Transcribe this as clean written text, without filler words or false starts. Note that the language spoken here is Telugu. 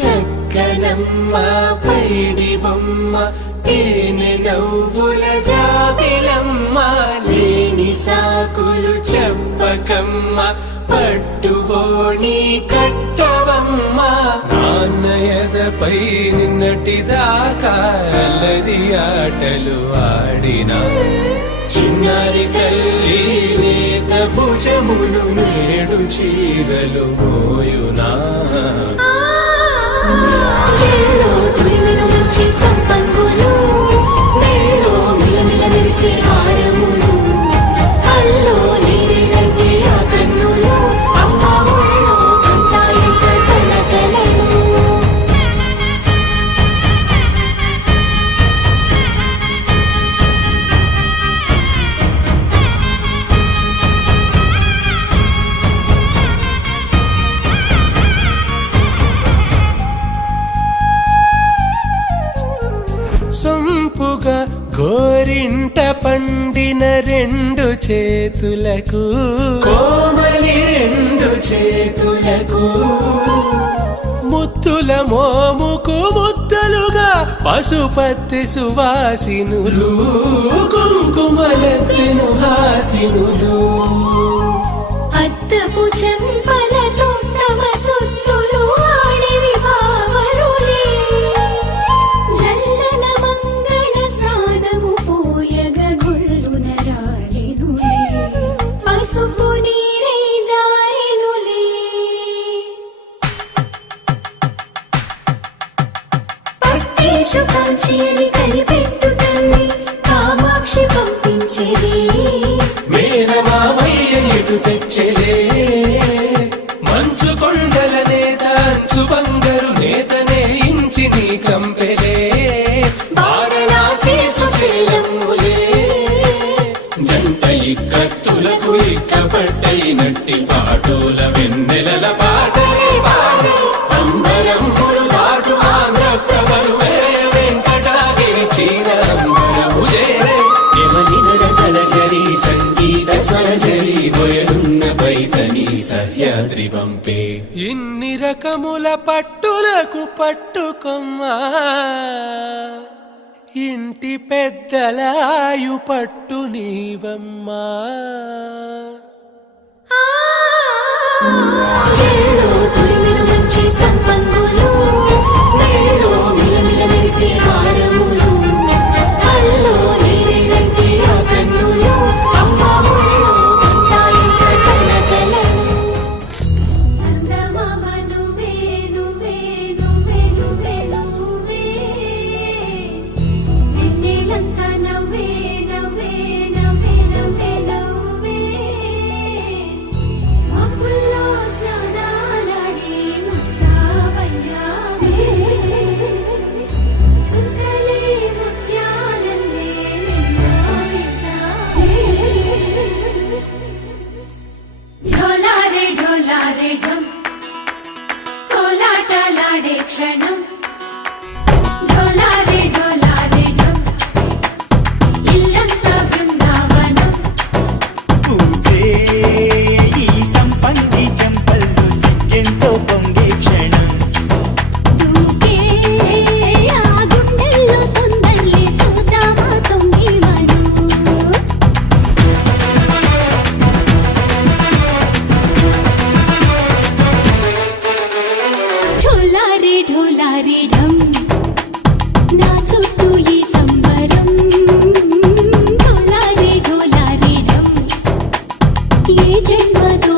చక్కనమ్మ పైడి బొమ్మ తేనె నవ్వుల జాబిలమ్మ లేని సాకులు చెప్పకమ్మ పట్టువోణి కట్టవమ్మ నాన్నయదపై నిన్నటిదాకా అల్లరి ఆటలు ఆడినా చిన్నారి తల్లి లేత భుజములు నేడు చీరలు మోయునా చెల్లో తురిమిన మంచి సంపంగులు మెల్లో మిలమిల మెరిసే హారములు అల్లో నీరిలంటే ఆ కన్నులు అమ్మ ఒళ్ళో కంటాయంట తన కలలు సొంపుగా గోరింట పండిన రెండు చేతులకు కోమలి రెండు చేతులకు ముత్తుల మోముకు ముద్దలుగా పశుపతి సువాసినులు కుంకుమలెత్తిను హాసినులు అద్దపు చెంపలతో తమ సుత్తులు ఆడివి బావరులే జల్లన మంగళ స్నానము పోయగ గొల్లున రాలినులే పసుపు నీరే జారినులే పట్టేషు కాంచేరి కనిపెట్టు తల్లి కామాక్షి పంపించేది మేనమామయ్య ఎటు తెచ్చలే మంచు కొండల నేత అంచు బంగారు నేతనే ఇంచి నీ కంపెలే వారణాసి సుచేలమ్ములే జంట ఇక్కత్తులకు ఇక్కపట్టైనట్టి పాటోల వెన్నెలల పాటలే పాడే అంబరమ్ములు దాటు ఆంధ్ర ప్రభలు వెంకటాగిరి చీన అంబరము చేరే యమని నడకల జరి సంగీత స్వరజరి హొయలున్న పైతని సహ్యాద్రి పంపే ఇన్ని రకముల పట్టులకు పట్టుకొమ్మా ఇంటి పెద్దలాయు పట్టు నీవమ్మా చెల్లో తురిమిన మంచి సంపంగులు మెల్లో మిలమిల మెరిసే హారములు అల్లో నీరిలంటే ఆ కన్నులు అమ్మ ఒళ్ళో కంటాయంట తన కలలు చందమామ నువ్వే నువ్వే నువ్వే నువ్వే నువ్వే వెన్నెలంతా నవ్వే నవ్వే నవ్వే నవ్వే నవ్వే మబ్బుల్లో స్నానాలాడి ముస్తాబయ్యావే చుక్కలే ముత్యాలల్లే నిన్నావేశావే ఢోలారే ఢోలారే ఢం కోలాటలాడే క్షణం ఢోలారే ఢోలారే ఢం ఇల్లంతా బృందావనం పూసే ఈ సంపంగి చెంపల్లో సిగ్గెంతో పొంగే క్షణం దూకే ఆ గుండెల్లో తొందరలే చూద్దామా తొంగి మనం ఢోలారే ఢోలారే ఢం నా చుట్టూ ఈ సంబరం ఢోలారే ఢోలారే ఢం ఏ జన్మదో